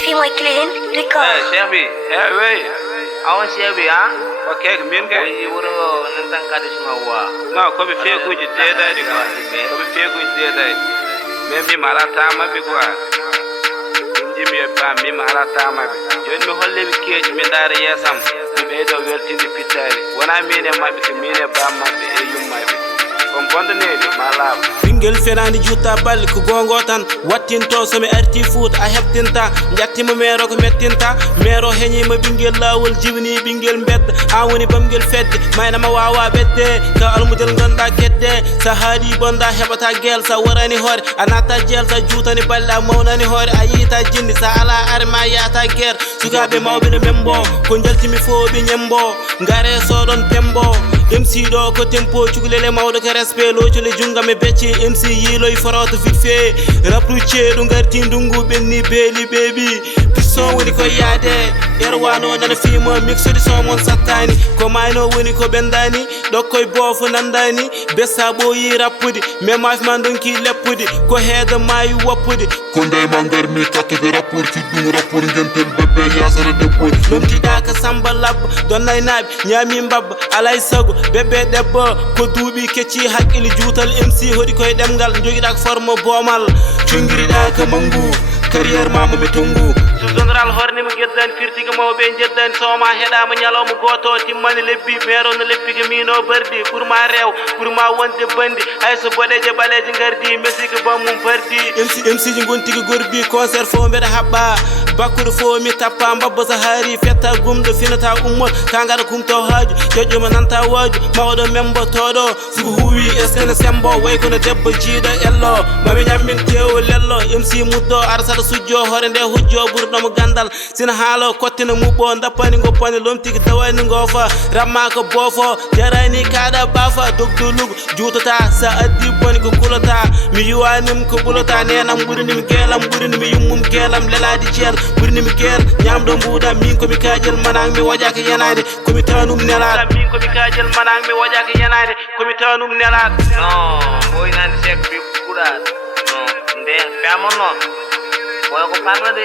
Chefe mooy clean record. Cheikh bi oui awon Cheikh bi ha ok min kay wuro nan tan kadi suma wa non koɓe feekuji deedadi quoi koɓe feekuji deedadi mais mima ala tamaɓe quoi ɗum jimi yoɓe pam mima ala tamaɓe joni mi holleɓe keeji mi daara yeesam mi ɓeydo weltinde pittari wona min e maɓɓe ko min e bammaɓe e yummaɓe kon bondaneɗi ma laaɓa ɓinguel ferani jutta balli ko gongo tan wattinto somi arti fuut a heɓtinta jattima mero ko mettinta mero heñima ɓinguel lawol jibini ɓinguel bedda an woni bamguel fedde maynama wawa ɓedde ka almudel ganduɗa kedde sa haali bonda heɓata guel sa warani hoore a natta jeel sa juutani balle a mawnani hoore a yiita jinni sa ala are ma yata guerre sukaɓe mawɓe no membo ko jaltimi fo ɓe ñembo gare soɗon pembo MC ɗo ko tempo cukalele mawɗo ko respect locole junggam e becce MC yiiloy foroto vite fait rapru ceeɗu garti ndungu ɓenni beeli ɓeeɓi pisson woni ko yaade erwano nana fima mixode son mon sattani ko mayno woni ko ɓendani ɗokkoye boofo nandani bessa ɓooyi rappude mais mafima donki leppude ko heeda mayi woppude ko ndeyma garmi kattude rapport cuɗɗum rapport gentel bebbe yasara debbo lomtiɗa ko samba labba donnaynaɓe ñaami mbabba alay sago bebbe debbo ko duuɓi kecci haqqille juutal MC hoɗi koye ɗemgal joguiɗa ko forme boomal cungiriɗa ko mangu carrière mama mi tongu général hornima gueddani firtigue mawɓe jeddani sowma heɗama ñalawma goto timmani lebbi mero no leppike mino bardi ɓuurma rew ɓuurma wonde bandi hayso boɗeje ɓaleje gardi mesike bammum bardi MC ji gontigi gorbi concert fo mbeɗa haɓɓa bakkude fo mi tappa mbabba so haari fetta gumɗo finata ummot ka gaɗa kumto haaju joƴƴoma nanta waaju mawɗo membo toɗo siko huwi est ce que ne sembo way kono debbo jiiɗo ello mami ñammin tewo lello MC muddo ara saɗa sujjo hoore nde hujjo ɓurɗomo gandal sina haalo kottina muɓɓo dappani goppani lomtigi dawani gofa ramma ko boofo jarani kaɗa bafa dogdo lugo juutata sa addi boni ko kulata mi yiwanim ko ɓulata nenam ɓurinim guelam ɓurinimi yummum guelam leladi ceel ɓurinimi gueel ñamɗo mbuɗam min komi kajel manang mi woƴaka yanade komi tanum nelaɗo min komi kajel manang mi woƴaka yanade komi tanum nelaɗo non boynani Cheikh bi ɓuuɗa non nde famo noon boy ko parla de